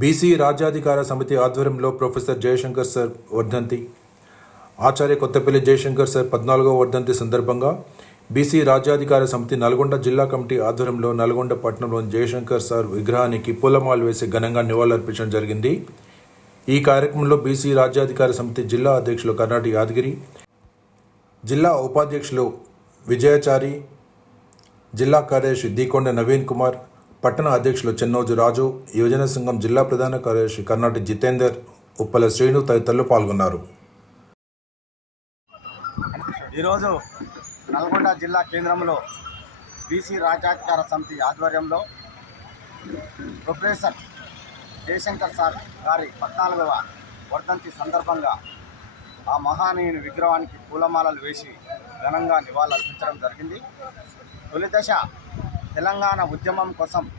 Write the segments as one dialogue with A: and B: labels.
A: BC రాజ్యాధికార సమితి ఆధ్వర్యంలో ప్రొఫెసర్ జయశంకర్ సార్ వర్ధంతి ఆచార్య కొత్తపల్లి జయశంకర్ సార్ పద్నాలుగవ వర్ధంతి సందర్భంగా బీసీ రాజ్యాధికార సమితి నల్గొండ జిల్లా కమిటీ ఆధ్వర్యంలో నల్గొండ పట్టణంలోని జయశంకర్ సార్ విగ్రహానికి పూలమాలు వేసి ఘనంగా నివాళులర్పించడం జరిగింది. ఈ కార్యక్రమంలో బీసీ రాజ్యాధికార సమితి జిల్లా అధ్యక్షులు కర్ణాటి యాదగిరి జిల్లా ఉపాధ్యక్షులు విజయాచారి జిల్లా కార్యదర్శి దీకొండ నవీన్ కుమార్ పట్టణ అధ్యక్షులు చెన్నోజు రాజు యువజన సంఘం జిల్లా ప్రధాన కార్యదర్శి కర్ణాటి జితేందర్ ఉప్పల శ్రీను తదితరులు పాల్గొన్నారు.
B: ఈరోజు నల్గొండ జిల్లా కేంద్రంలో బీసీ రాజ్యాధికార సమితి ఆధ్వర్యంలో ప్రొఫెసర్ జయశంకర్ సార్ గారి పద్నాలుగవ వర్ధంతి సందర్భంగా ఆ మహానీయుని విగ్రహానికి పూలమాలలు వేసి ఘనంగా నివాళులర్పించడం జరిగింది. తొలి దశ తెలంగాణ ఉద్యమం కోసం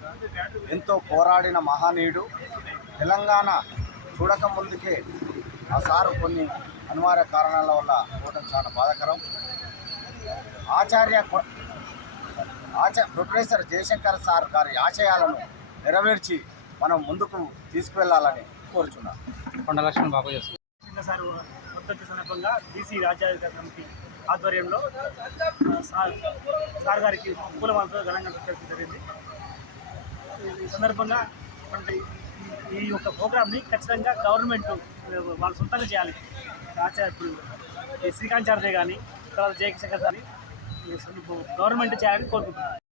B: ఎంతో పోరాడిన మహానీయుడు. తెలంగాణ చూడక ముందుకే ఆ సారు కొన్ని అనివార్య కారణాల వల్ల పోవడం చాలా బాధాకరం. ఆచార్య కొ- ఆచ ప్రొఫెసర్ జయశంకర్ సార్ గారి ఆశయాలను నెరవేర్చి మనం ముందుకు తీసుకువెళ్ళాలని కోరుచున్నాను.
C: కొండ లక్ష్మణ్ బాబు
D: వర్ధంతి సందర్భంగా బీసీ రాజ్యాధికార సమితి ఆధ్వర్యంలో సార్ సార్ గారికి పూలమాలతో ఘనంగా పెట్టడం జరిగింది. ఈ- సందర్భంగా అంటే ఈ యొక్క ప్రోగ్రామ్ని ఖచ్చితంగా గవర్నమెంట్ వాళ్ళు సొంతంగా చేయాలి. ఆచార్య ఈ శ్రీకాంత్ చార్జే కానీ తర్వాత జయకిశంకర్ కానీ గవర్నమెంట్ చేయాలని కోరుకుంటున్నాను.